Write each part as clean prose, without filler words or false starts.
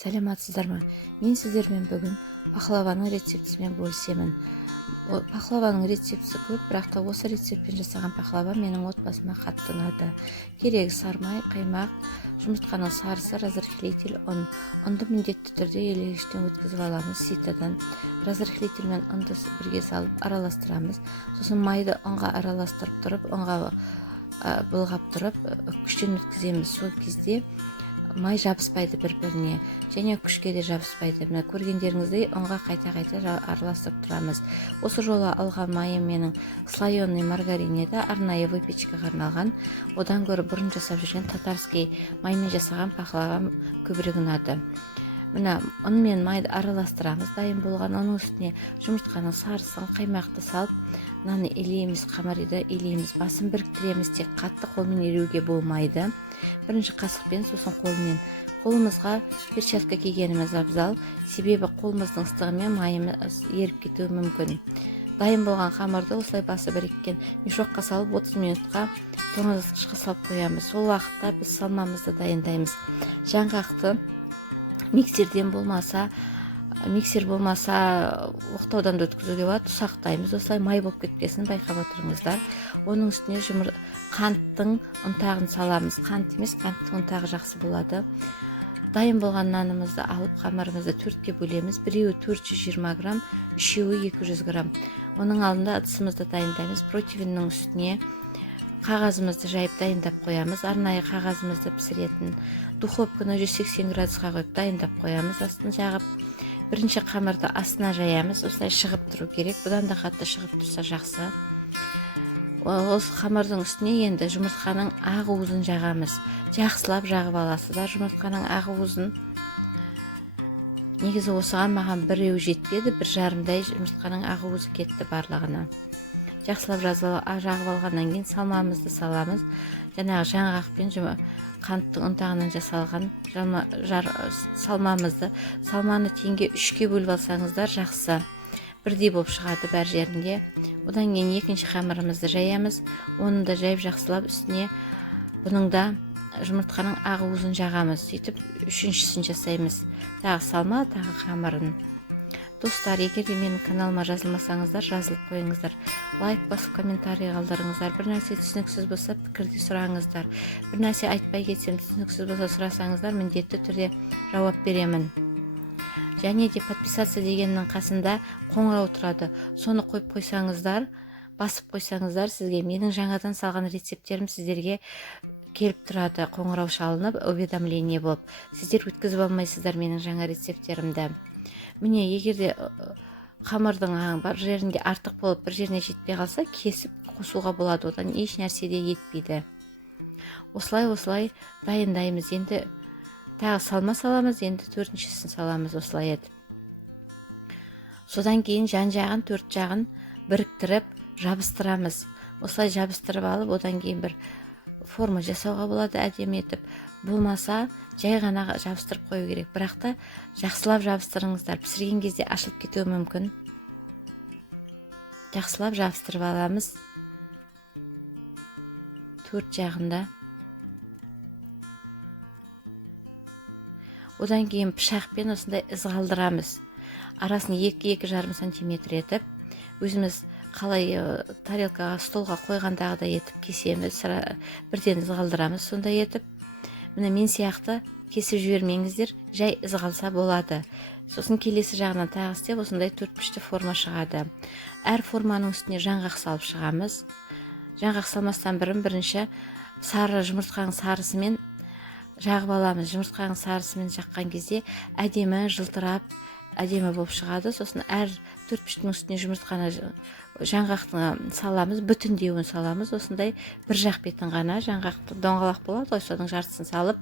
Сәлематсыздар ма? Мен сіздермен бүгін пахлаваның рецептісімен бөлісемін. Пахлаваның рецептісі көп, бірақ та осы рецептпен жасаған пахлава менің отбасыма қатты ұнады. Керегі сармай, қаймақ, жұмыртқаның сарысы, разрыхлитель, ұн. Ұнды міндетті түрде елегіштен өткізіп аламыз. Ситадан разрыхлитель мен ұнды бірге салып араластырамыз. Сосын майды ұнға араластырып тұрып, ұнға былғап тұрып, күштен өткіземіз. Сол кезде май жабыспайды бір-біріне, және күшке де жабыспайды. Мына көргендеріңіздей ұнға қайта-қайта араластырып тұрамыз. Осы жолы алған майым менің слоеный маргарин еді, арнайы выпечкаға арналған. Одан гөрі бұрын жасап жүрген татарский маймен жасаған пахлавам көбірек ұнады. Мына ұн мен майды араластырамыз. Дайын болған оның үстіне жұмыртқаның сарысын, қаймақты салып, мынаны илейміз, қамырды илейміз, басын біріктіреміз. Тек қатты қолмен илеуге болмайды. Бірінші қасықпен, сосын қолмен. Қолымызға перчатка кигеніміз абзал, себебі қолымыздың ыстығымен майымыз еріп кетуі мүмкін. Дайын болған қамырды осылай басы біріккен мешокқа салып 30 минутқа тоңазытқышқа салып қоямыз. Сол уақытта біз салмамызды дайындаймыз. Жаңғақты миксер болмаса оқтаудан да өткізуге болады, ұсақтаймыз. Осылай май болып кеткесін байқап отырыңыздар. Оның үстіне қанттың ұнтағын саламыз. Қант емес, қанттың ұнтағы жақсы болады. Дайын болған нанымызды алып қамырымызды 4-ке бөлеміз. Біреуі 420 грамм, үшеуі 200 грамм. Оның алдында ыдысымызды дайындаймыз. Противеннің үстіне қағазымызды жайып дайындап қоямыз. Арнайы қағазымызды пісіретін духовканы 180 градусқа қойып дайындап қоямыз. Астын жағып, бірінші қамырды астына жаямыз. Осылай шығып тұру керек. Бұдан да қатты шығып тұрса жақсы. Осы қамырдың үстіне енді жұмыртқаның ақ уызын жағамыз. Жақсылап жағып аласыздар жұмыртқаның ақ уызын. Негізі осыған маған біреу жетпеді, 1,5-дай жұмыртқаның ақ уызы кетті барлығына. Жақсылап жағып алғаннан кейін салмамызды саламыз. Жаңағы жаңғақпен қанттың ұнтағынан жасалған салманы теңге 3-ке бөліп алсаңыздар жақсы. Бірдей болып шығады бәр жерінде. Одан кейін екінші қамырымызды жаямыз. Оны да жайып жақсылап үстіне бұның да жұмыртқаның ақ уызын жағамыз. Сөйтіп үшіншісін жасаймыз. Тағы салма, тағы қамырын. Достар, егер де менің каналыма жазылмасаңыздар, жазылып қойыңыздар. Лайк басып, комментарий қалдырыңыздар. Бір нәрсе түсініксіз болса, пікірде сұраңыздар. Бір нәрсе айтпай кетсем, түсініксіз болса сұрасаңыздар, міндетті түрде жауап беремін. Және де подписаться дегеннің қасында қоңырау тұрады. Соны қойып қойсаңыздар, басып қойсаңыздар, сізге менің жаңадан салған рецепттерім сіздерге келіп тұрады. Қоңырау шалынып, уведомление болып. Сіздер өткізіп алмайсыздар менің жаңа рецепттерімді. Міне, егерде қамырдың бір жерінде артық болып, бір жеріне жетпей қалса, кесіп қосуға болады. Одан еш нәрседе етпейді. Осылай дайындаймыз. Енді тағы салма саламыз, енді 4-шісін саламыз осылай еді. Содан кейін жан-жағын, 4 жағын біріктіріп, жабыстырамыз. Осылай жабыстырып алып, одан кейін бір форма жасауға болады, әдемі етіп. Болмаса, жай ғана жабыстырып қою керек. Бірақ та жақсылап жабыстырыңыздар. Пісірген кезде ашылып кетуі мүмкін. Жақсылап жабыстырып аламыз. 4 жағында. Одан кейін пышақпен осындай із қалдырамыз. Арасын 2-2,5 сантиметр етіп, өзіміз қалай тарелкаға, столға қойғандағыдай етіп кесеміз, бірден із қалдырамыз сондай етіп. Міне мен сияқты кесіп жібермеңіздер, жай із қалса болады. Сосын келесі жағынан тағы істеп, осындай 4-пішті форма шығады. Әр форманың үстіне жаңғақ салып шығамыз. Жаңғақ салмастан бірінші сары жұмыртқаның сарысымен жағып аламыз. Жұмыртқаның сарысымен жаққан кезде әдемі жылтырап, әдемі болып шығады. Сосын әр 4-піштің үстіне жаңғақты саламыз, бүтіндеуін саламыз. Осындай бір жақ бетін ғана, жаңғақты доңғалақ болады, соның жартысын салып,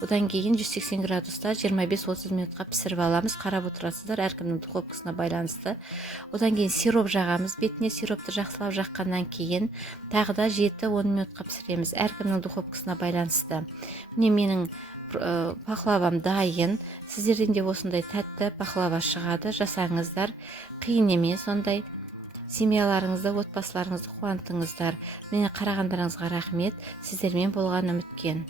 одан кейін 180 градуста 25-30 минутқа пісіріп аламыз. Қарап отырасыздар, әркімнің духовкасына байланысты. Одан кейін сироп жағамыз. Бетіне сиропты жақсылап жаққаннан кейін тағы да 7-10 минутқа пісіреміз. Әркімнің духовкасына байланысты. Міне менің пахлавам дайын. Сіздерден де осындай тәтті пахлава шығады. Жасаңыздар. Қиын емес ондай. Семьяларыңызды, отбасыларыңызды қуантыңыздар. Мені қарағандарыңызға рахмет. Сіздермен болған үміткен.